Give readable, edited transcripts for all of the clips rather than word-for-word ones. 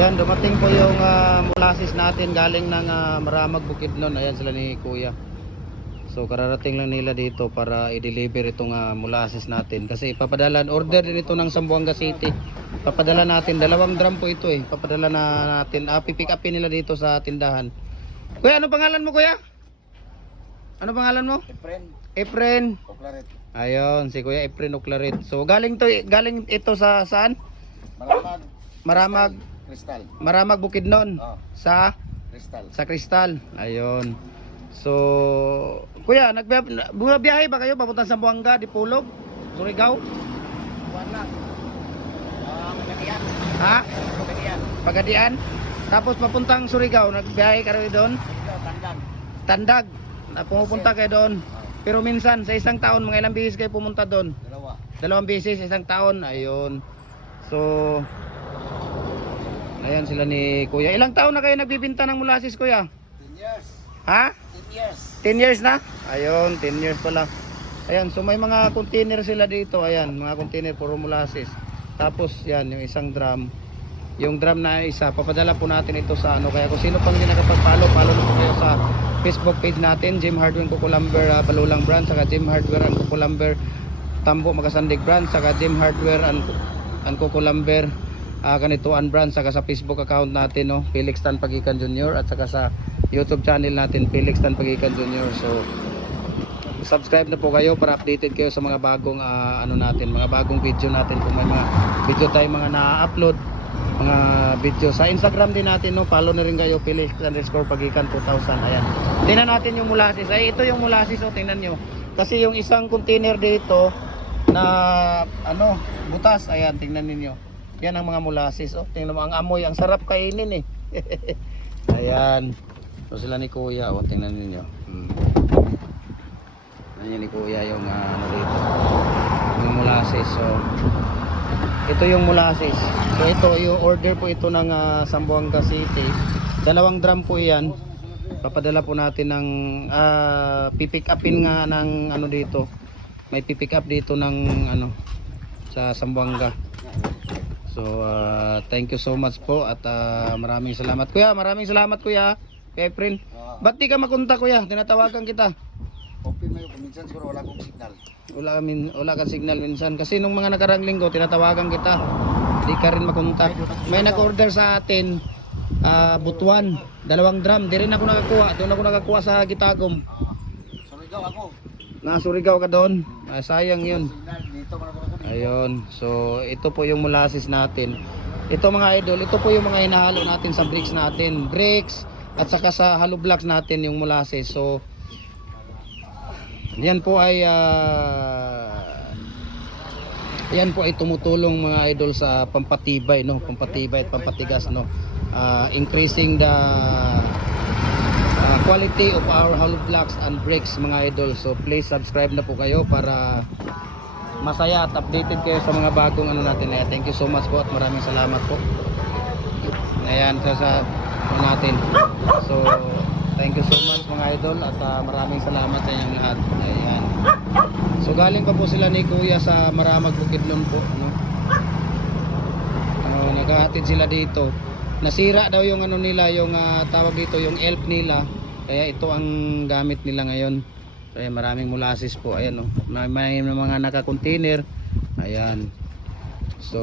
Ayan, dumating po yung molasses natin galing ng Maramag, Bukidnon. Ayan sila ni Kuya. So kararating lang nila dito para i-deliver itong molasses natin. Kasi ipapadala, order din ito ng Zamboanga City. Papadala natin, 2 drum po ito eh. Papadala na natin, pipick upin nila dito sa tindahan. Kuya, ano pangalan mo kuya? Ano pangalan mo? Efren. Oclaret. Ayun, si Kuya Efren Oclaret. So galing ito sa saan? Maramag. Kristal. Maramag, Bukidnon. Oh. Sa Kristal. Ayun. So, Kuya, bumabiyahe ba kayo papunta sa Zamboanga, Dipolog, Surigao? Wala. Pagadian. Ha? Pagadian. Pagadian? Tapos papuntang Surigao, nagbiyahe ka rin doon? Tandag. Tandag. Pumupunta kayo doon. Pero minsan, sa isang taon, mga ilang beses kayo pumunta doon? 2. 2 beses, isang taon. Ayun. So, ayan sila ni Kuya. Ilang taon na kayo nagbibinta ng molasses, Kuya? 10 years. Ha? 10 years. 10 years na? Ayun, 10 years pala. Ayan, so may mga container sila dito. Ayan, mga container puro molasses. Tapos yan, yung isang drum. Yung drum na isa, papadala po natin ito sa ano. Kaya kung sino pang hindi nakapag-follow, follow na po kayo sa Facebook page natin, Jim Hardware and Kukulamber Balulang Brand, saka Jim Hardware and Kukulamber Tambo Magasandig Brand, saka Jim Hardware and Kukulamber Kanituan Brand, saka sa Facebook account natin, no, Felix Tan Pagikan Jr. at saka sa YouTube channel natin, Felix Tan Pagikan Jr. So subscribe na po kayo para updated kayo sa mga bagong ano natin, mga bagong video natin. Kung may mga video tayo mga na-upload, mga video sa Instagram din natin, no, follow na rin kayo, Felix_Pagikan 2000. Ayan, tingnan natin yung molasses. Ay, ito yung molasses, oh, tingnan nyo. Kasi yung isang container dito na ano, butas, ayan, tingnan niyo. Yan ang mga molasses, oh. Tingnan mo ang amoy, ang sarap kainin eh. Ayan. So sila ni Kuya, oh, tingnan niyo. Ayan ni Kuya yung ano dito. Yung molasses, so ito yung molasses. So ito yung order po ito ng Zamboanga City. 2 drum po 'yan. Papadala po natin ng pipick upin nga ng ano dito. May pipick up dito ng ano sa Zamboanga. So thank you so much po at maraming salamat Kuya. Maraming salamat Kuya. Kay Efren. Ba't di ka makontak Kuya? Tinatawagan kita. Open mo yung minsan siguro wala akong signal. Wala kang signal minsan kasi nung mga nakarang linggo tinatawagan kita. Di ka rin makontak. May nag-order sa atin butuan, 2 drum. Di rin ako nakakuha. Doon ako nakakuha sa Gitagom. Surigao ako. Surigao ka doon. Sayang 'yun. Signal dito man ako. Ayun. So ito po yung molasses natin. Ito mga idol, ito po yung mga hinahalo natin sa bricks natin. Bricks at saka sa hollow blocks natin yung molasses. So yan po ay tumutulong mga idol sa pampatibay, no, pampatibay at pampatigas, no, increasing the quality of our hollow blocks and bricks mga idol. So please subscribe na po kayo para masaya at updated kayo sa mga bagong ano natin. Thank you so much po at maraming salamat po. Ayan, sa natin. So thank you so much mga idol at maraming salamat sa inyong lahat. Ayan. So galing pa po sila ni Kuya sa Maramag, Bukidnon po, no? Naghahatid sila dito. Nasira daw yung ano nila, yung tawag dito, yung elf nila. Kaya ito ang gamit nila ngayon. Kaya maraming molasses po. Ayan, no? May mga naka-container. Ayan. So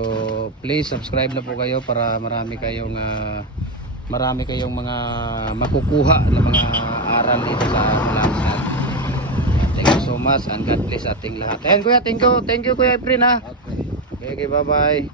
please subscribe na po kayo para marami kayong mga makukuha ng mga aral dito sa molasses. Thank you so much and God bless ating lahat. Ayan Kuya, thank you Kuya Efren ha. Okay. Okay, bye bye.